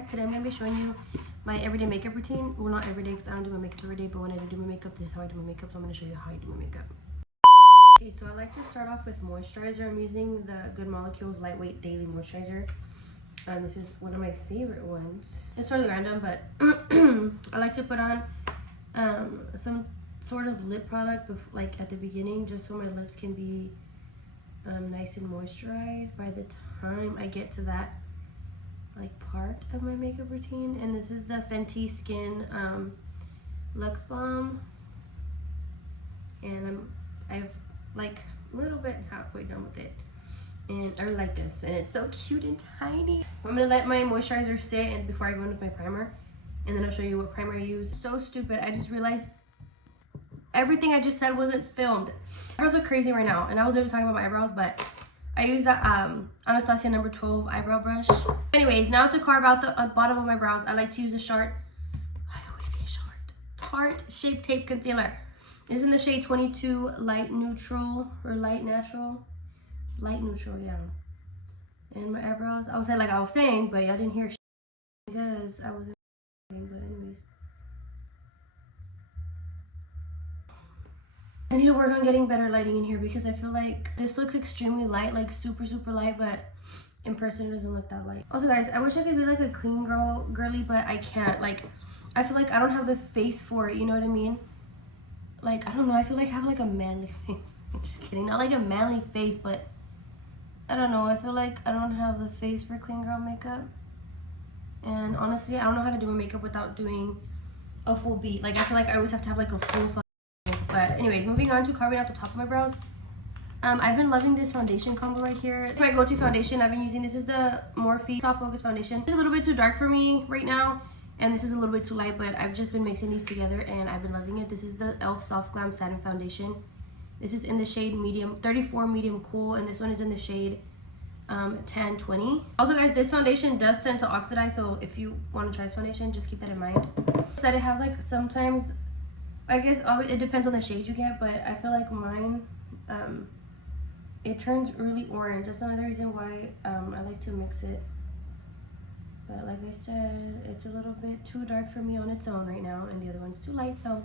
guys, today I'm going to be showing you my everyday makeup routine. Well, not every day because I don't do my makeup every day, but when I do my makeup, this is how I do my makeup. So I'm going to show you how I do my makeup. Okay, so I like to start off with moisturizer. I'm using the Good Molecules Lightweight Daily Moisturizer. This is one of my favorite ones. It's totally random, but I like to put on some sort of lip product like at the beginning, just so my lips can be nice and moisturized by the time I get to that like part of my makeup routine. And this is the Fenty Skin Luxe Balm, and I've like a little bit halfway done with it, and I really like this, and it's so cute and tiny. I'm gonna let my moisturizer sit and before I go in with my primer, and then I'll show you what primer I use. So stupid, I just realized everything I just said wasn't filmed. Eyebrows look crazy right now, and I was already talking about my eyebrows, but I use the Anastasia number 12 eyebrow brush. Anyways, now to carve out the bottom of my brows, I like to use a Tarte Shape Tape Concealer. This is in the shade 22 Light Neutral or Light Natural. Light Neutral, yeah. And my eyebrows, I would say like I was saying, but y'all didn't hear because I wasn't, but anyways. I need to work on getting better lighting in here because I feel like this looks extremely light, like super light, but in person it doesn't look that light. Also guys, I wish I could be like a clean girly, but I can't. Like, I feel like I don't have the face for it, you know what I mean? Like, I don't know, I feel like I have like a manly face. I'm just kidding, not like a manly face, but I don't know, I feel like I don't have the face for clean girl makeup. And honestly, I don't know how to do my makeup without doing a full beat. Like, I feel like I always have to have like a full. But anyways, moving on to carving out the top of my brows. I've been loving this foundation combo right here. It's my go-to foundation. I've been using, this is the Morphe Soft Focus Foundation. It's a little bit too dark for me right now, and this is a little bit too light, but I've just been mixing these together and I've been loving it. This is the e.l.f. Soft Glam Satin Foundation. This is in the shade medium, 34 medium cool, and this one is in the shade tan 20. Also guys, this foundation does tend to oxidize, so if you want to try this foundation, just keep that in mind. Said it has like sometimes, I guess it depends on the shade you get, but I feel like mine, it turns really orange. That's another reason why I like to mix it. But like I said, it's a little bit too dark for me on its own right now, and the other one's too light, so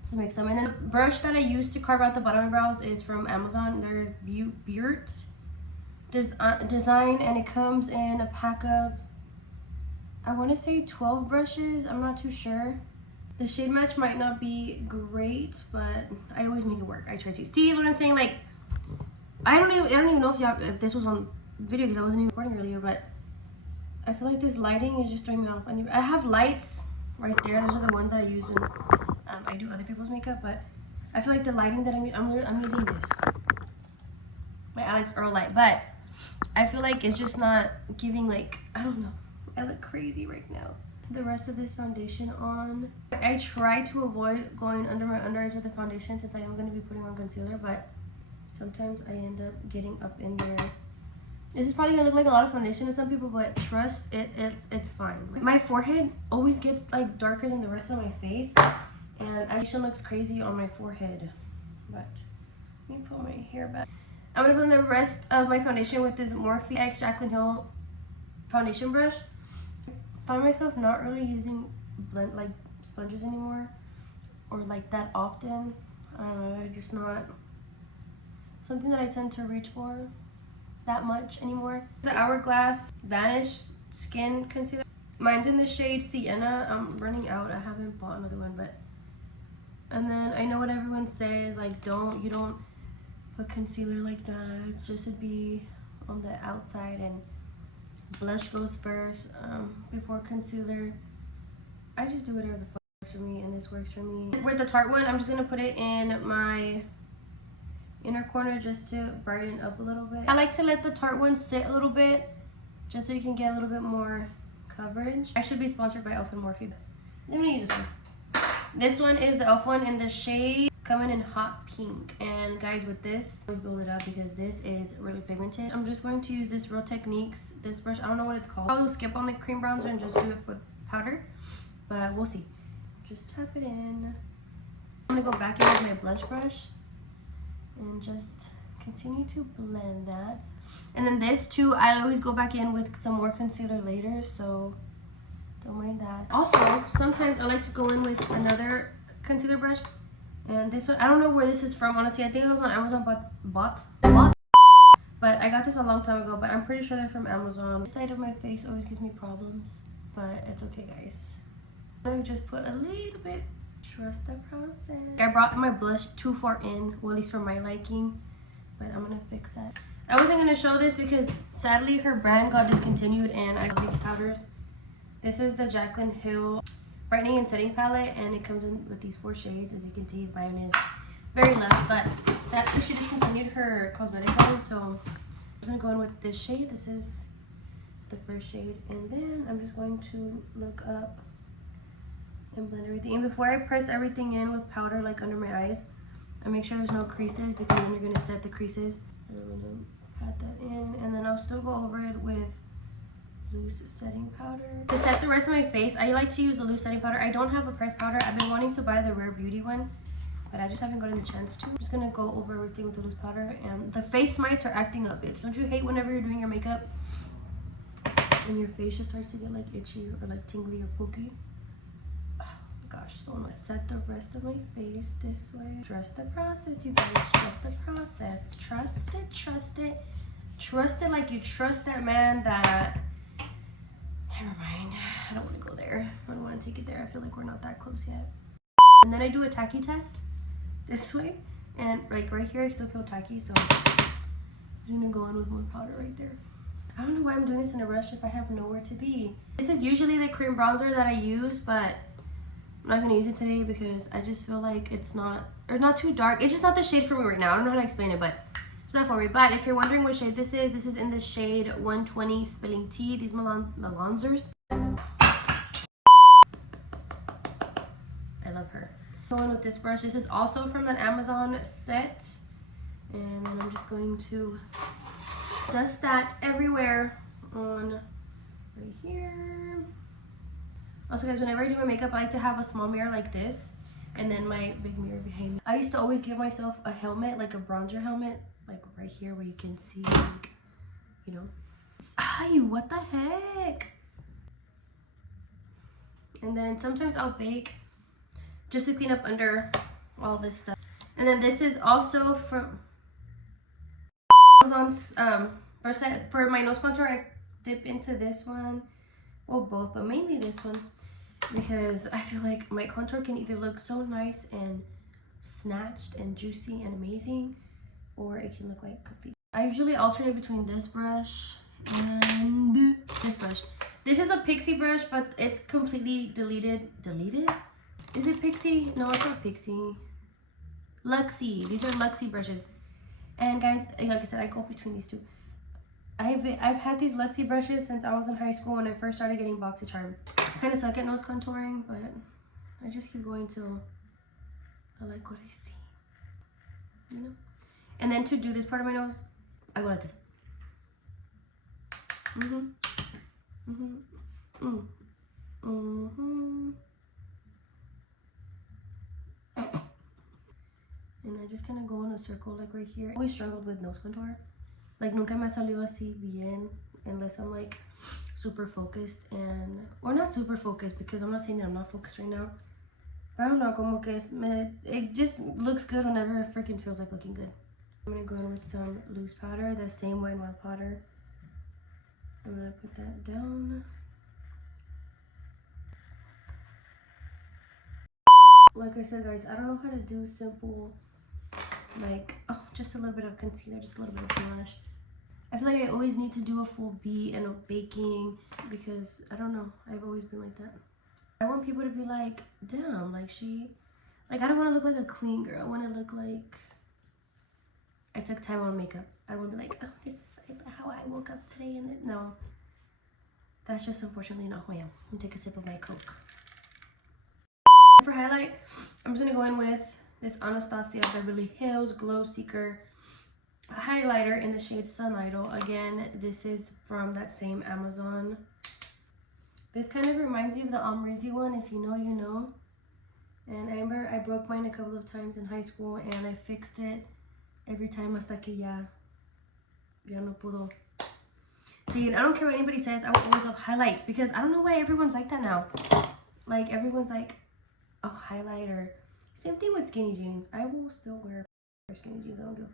let's mix them. And then the brush that I use to carve out the bottom of my brows is from Amazon. They're Buert design, and it comes in a pack of, I want to say 12 brushes. I'm not too sure. The shade match might not be great, but I always make it work. I try to. See what I'm saying? Like, I don't even know if this was on video because I wasn't even recording earlier, but I feel like this lighting is just throwing me off. I have lights right there. Those are the ones that I use when I do other people's makeup, but I feel like the lighting that I'm using this, my Alex Earl light, but I feel like it's just not giving, like, I don't know. I look crazy right now. The rest of this foundation on. I try to avoid going under my under eyes with the foundation since I am going to be putting on concealer, but sometimes I end up getting up in there. This is probably going to look like a lot of foundation to some people, but trust it's fine. My forehead always gets like darker than the rest of my face, and foundation looks crazy on my forehead. But let me pull my hair back. I'm going to blend the rest of my foundation with this Morphe X Jaclyn Hill foundation brush. I find myself not really using like sponges anymore, or like that often. I don't know, just not something that I tend to reach for that much anymore. The Hourglass Vanish Skin Concealer. Mine's in the shade Sienna. I'm running out. I haven't bought another one, but. And then I know what everyone says, like you don't put concealer like that. It's just to be on the outside, and blush goes first before concealer. I just do whatever the fuck works for me, and this works for me. With the Tarte one, I'm just gonna put it in my inner corner just to brighten up a little bit. I like to let the Tarte one sit a little bit just so you can get a little bit more coverage. I should be sponsored by e.l.f. and Morphe. I'm gonna use this one. This one is the e.l.f. one in the shade coming in hot pink. And guys, with this, always build it up because this is really pigmented. I'm just going to use this Real Techniques, this brush. I don't know what it's called. I'll skip on the cream bronzer and just do it with powder, but we'll see. Just tap it in. I'm gonna go back in with my blush brush and just continue to blend that. And then this too, I always go back in with some more concealer later, so Don't mind that. Also, sometimes I like to go in with another concealer brush. And this one, I don't know where this is from, honestly. I think it was on Amazon, but I got this a long time ago, but I'm pretty sure they're from Amazon. This side of my face always gives me problems, but it's okay, guys. I'm gonna just put a little bit. Trust the process. I brought my blush too far in, well, at least for my liking, but I'm gonna fix that. I wasn't gonna show this because sadly her brand got discontinued, and I got these powders. This is the Jaclyn Hill brightening and setting palette, and it comes in with these 4 shades. As you can see, mine is very light, but sadly she discontinued her cosmetic line, so I'm just gonna go in with this shade. This is the first shade, and then I'm just going to look up and blend everything. And before I press everything in with powder, like under my eyes, I make sure there's no creases, because then you're gonna set the creases. And I'm gonna pat that in, and then I'll still go over it with loose setting powder. To set the rest of my face, I like to use a loose setting powder. I don't have a pressed powder. I've been wanting to buy the Rare Beauty one, but I just haven't gotten the chance to. I'm just gonna go over everything with the loose powder, and the face mites are acting up, bitch. Don't you hate whenever you're doing your makeup and your face just starts to get like itchy or like tingly or pokey? Oh my gosh, so I'm gonna set the rest of my face this way. Trust the process, you guys. Trust the process. Trust it, trust it. Trust it like you trust that man that... Never mind. I don't want to go there. I don't want to take it there. I feel like we're not that close yet. And then I do a tacky test this way. And like right here, I still feel tacky. So I'm just going to go in with more powder right there. I don't know why I'm doing this in a rush if I have nowhere to be. This is usually the cream bronzer that I use, but I'm not going to use it today because I just feel like it's not too dark. It's just not the shade for me right now. I don't know how to explain it, but it's not for me. But if you're wondering what shade this is in the shade 120 Spilling Tea. These Melanzers. I love her. Going with this brush. This is also from an Amazon set. And then I'm just going to dust that everywhere on right here. Also, guys, whenever I do my makeup, I like to have a small mirror like this, and then my big mirror behind me. I used to always give myself a helmet, like a bronzer helmet, like right here where you can see, like, you know. Ay, what the heck? And then sometimes I'll bake just to clean up under all this stuff. And then this is also from Amazon's for my nose contour. I dip into this one, well, both, but mainly this one, because I feel like my contour can either look so nice and snatched and juicy and amazing, or it can look like complete. I usually alternate between this brush and this brush. This is a Pixie brush, but it's completely deleted. Is it Pixie? No, it's not Pixie. Luxie. These are Luxie brushes. And guys, like I said, I go between these two. I've had these Luxie brushes since I was in high school when I first started getting BoxyCharm. I kind of suck at nose contouring, but I just keep going till I like what I see, you know? And then to do this part of my nose, I go like this. And I just kind of go in a circle like right here. I always struggled with nose contour. Like nunca me ha salido así bien unless I'm like super focused, and or not super focused, because I'm not saying that I'm not focused right now. But I don't know, como que it just looks good whenever it freaking feels like looking good. I'm gonna go in with some loose powder, the same Wet n Wild powder. I'm gonna put that down. Like I said, guys, I don't know how to do simple, like, oh, just a little bit of concealer, just a little bit of blush. I feel like I always need to do a full beat and a baking, because I don't know, I've always been like that. I want people to be like, damn, like I don't want to look like a clean girl. I want to look like I took time on makeup. I want to be like, oh, this is how I woke up today. And no, that's just unfortunately not who I am. I'm gonna take a sip of my Coke. For highlight, I'm just gonna go in with this Anastasia Beverly Hills Glow Seeker highlighter in the shade Sun Idol. Again, this is from that same Amazon. This kind of reminds me of the Amrezy one. If you know, you know. And I remember I broke mine a couple of times in high school, and I fixed it every time hasta que ya no pudo See, I don't care what anybody says. I will always love highlight because I don't know why everyone's like that now. Like everyone's like, oh, highlight or same thing with skinny jeans. I will still wear skinny jeans. I don't give a.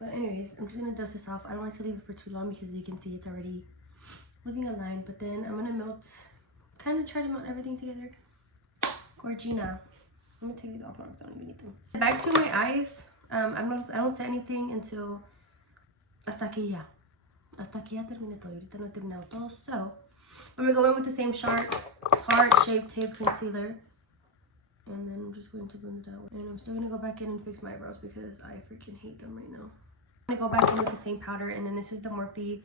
But anyways, I'm just gonna dust this off. I don't like to leave it for too long because you can see it's already leaving a line. But then I'm gonna melt, kind of try to melt everything together. Gorgina. I'm gonna take these off now because I don't even need them. Back to my eyes. I don't say anything until hasta aquí ya. Hasta aquí ya terminé todo. Ahorita no he terminado todo. So I'm gonna go in with the same Tarte Shape Tape Concealer. And then I'm just going to blend it out. And I'm still gonna go back in and fix my eyebrows because I freaking hate them right now. I'm gonna go back in with the same powder, and then this is the Morphe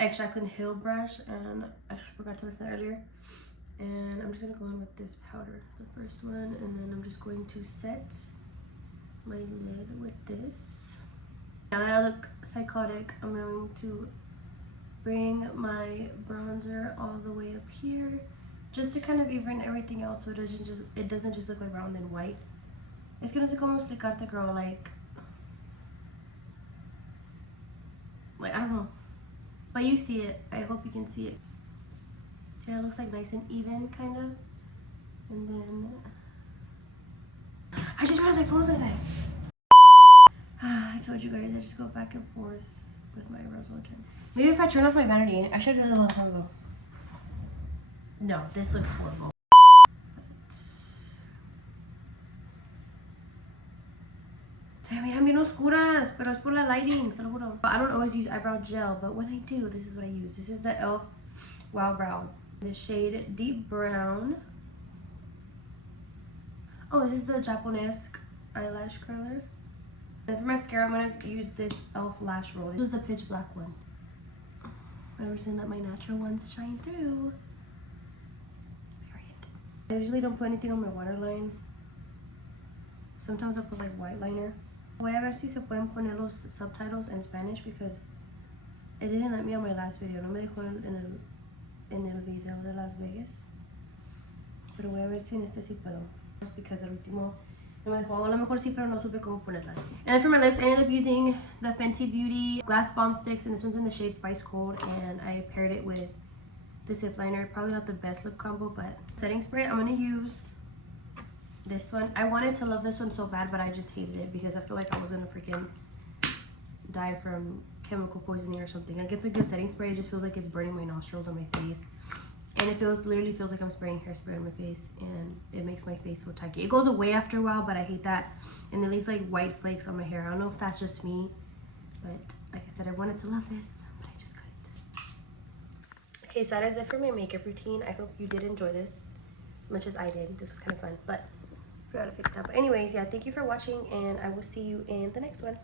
X Jaclyn Hill brush, and I forgot to mention that earlier. And I'm just gonna go in with this powder, the first one, and then I'm just going to set my lid with this. Now that I look psychotic, I'm going to bring my bronzer all the way up here, just to kind of even everything out, so it doesn't just look like brown then white. Es que no sé cómo explicarte, girl. Like I don't know, but you see it. I hope you can see it. See how it looks like nice and even, kind of. And then I just realized my phone's like that. I told you guys I just go back and forth with my eyebrows all the time. Maybe if I turn off my vanity, I should have done it a long time ago. No, this looks horrible. Se miran bien oscuras, pero es por la lighting, se lo juro. I don't always use eyebrow gel, but when I do, this is what I use. This is the e.l.f. Wow Brow. The shade Deep Brown. Oh, this is the Japanese eyelash curler. And for mascara, I'm gonna use this e.l.f. Lash Roll. This is the pitch black one. I've ever seen that my natural ones shine through. Period. I usually don't put anything on my waterline. Sometimes I'll put like white liner. Voy a ver si se pueden poner los subtitles in Spanish because it didn't let me on my last video. No me dejó en el video de Las Vegas. Pero voy a ver si en este sí puedo. Because el último no me dejó. A lo mejor sí, pero no supe cómo ponerla. And then for my lips, I ended up using the Fenty Beauty Glass Balm Sticks, and this one's in the shade Spice Cold, and I paired it with the zip liner. Probably not the best lip combo, but setting spray, I'm gonna use this one. I wanted to love this one so bad, but I just hated it because I feel like I was gonna freaking die from chemical poisoning or something. Like, it's a good setting spray. It just feels like it's burning my nostrils on my face, and it literally feels like I'm spraying hairspray on my face, and it makes my face feel tacky. It goes away after a while, but I hate that, and it leaves like white flakes on my hair. I don't know if that's just me, but like I said, I wanted to love this, but I just couldn't. Okay, so that is it for my makeup routine. I hope you did enjoy this as much as I did. This was kind of fun, but I forgot to fix that. But anyways, yeah, thank you for watching, and I will see you in the next one.